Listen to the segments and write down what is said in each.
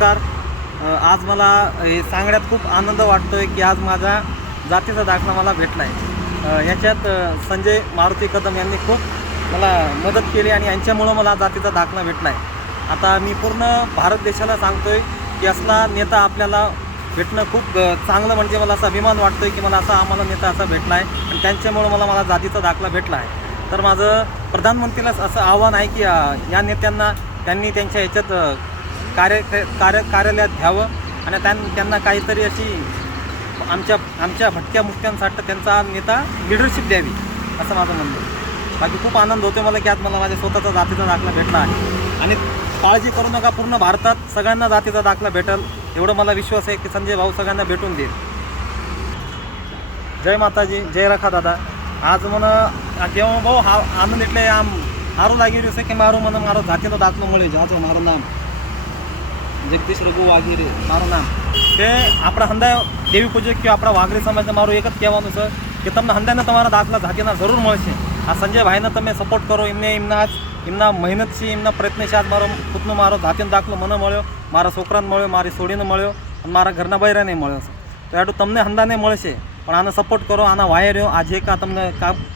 नमस्कार. आज मला हे सांगण्यात खूप आनंद वाटतो आहे की आज माझा जातीचा दाखला मला भेटला आहे. याच्यात संजय मारुती कदम यांनी खूप मला मदत केली आणि यांच्यामुळं मला जातीचा दाखला भेटला आहे. आता मी पूर्ण भारत देशाला सांगतो आहे की असला नेता आपल्याला भेटणं खूप चांगलं, म्हणजे मला असा अभिमान वाटतो आहे की मला असा आम्हाला नेता असा भेटला आहे आणि त्यांच्यामुळं मला जातीचा दाखला भेटला आहे. तर माझं प्रधानमंत्रीला असं आव्हान आहे की या नेत्यांना त्यांनी त्यांच्या ह्याच्यात कार्यालयात घ्यावं आणि त्यांना काहीतरी अशी आमच्या भटक्या मुक्त्यांसाठी त्यांचा नेता लिडरशिप द्यावी, असं माझं म्हणणं आहे. बाकी खूप आनंद होतो मला की आज मला माझ्या स्वतःचा जातीचा दाखला भेटला आहे आणि काळजी करू नका, पूर्ण भारतात सगळ्यांना जातीचा दाखला भेटेल एवढं मला विश्वास आहे की संजय भाऊ सगळ्यांना भेटून देईल. जय माताजी, जय रखा दादा. आज મને જેવો બહુ આનંદ એટલે આમ સારું લાગી રહ્યું છે કે મને મારો જાતિનો દાખલો મળ્યો. જાતો મારું નામ જગદીશ રઘુ વાઘેરે મારું નામ. કે આપણા હંદાય દેવી પૂજક કે આપણા વાઘરી સમાજને મારું એક જ કહેવાનું છે કે તમને હંદાયને તમારા દાખલા જાતિના જરૂર મળશે. આ સંજય ભાઈને તમે સપોર્ટ કરો, એમના મહેનત છે, એમના પ્રયત્ન છે. આજ ખુદનો મારો જાતિનો દાખલો મને મળ્યો, મારા છોકરાને મળ્યો, મારી છોડીને મળ્યો અને મારા ઘરના બૈરાને મળ્યો છે. તો એટલું તમને હંદાને મળશે, પણ આને સપોર્ટ કરો, આના વાય રહ્યો. આ જે તમને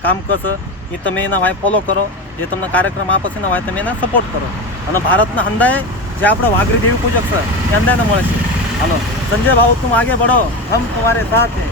કામ કરશે એ તમે એના વાય ફોલો કરો, જે તમને કાર્યક્રમ આપે છે એના વાય તમે એના સપોર્ટ કરો. અને ભારતના હંદાએ જે આપણે વાઘરી દેવી પૂજક છે એ હંદાને મળે છે. હાલો સંજય ભાऊ, તુમ આગે બઢો, હમ તમારે સાથ હૈ.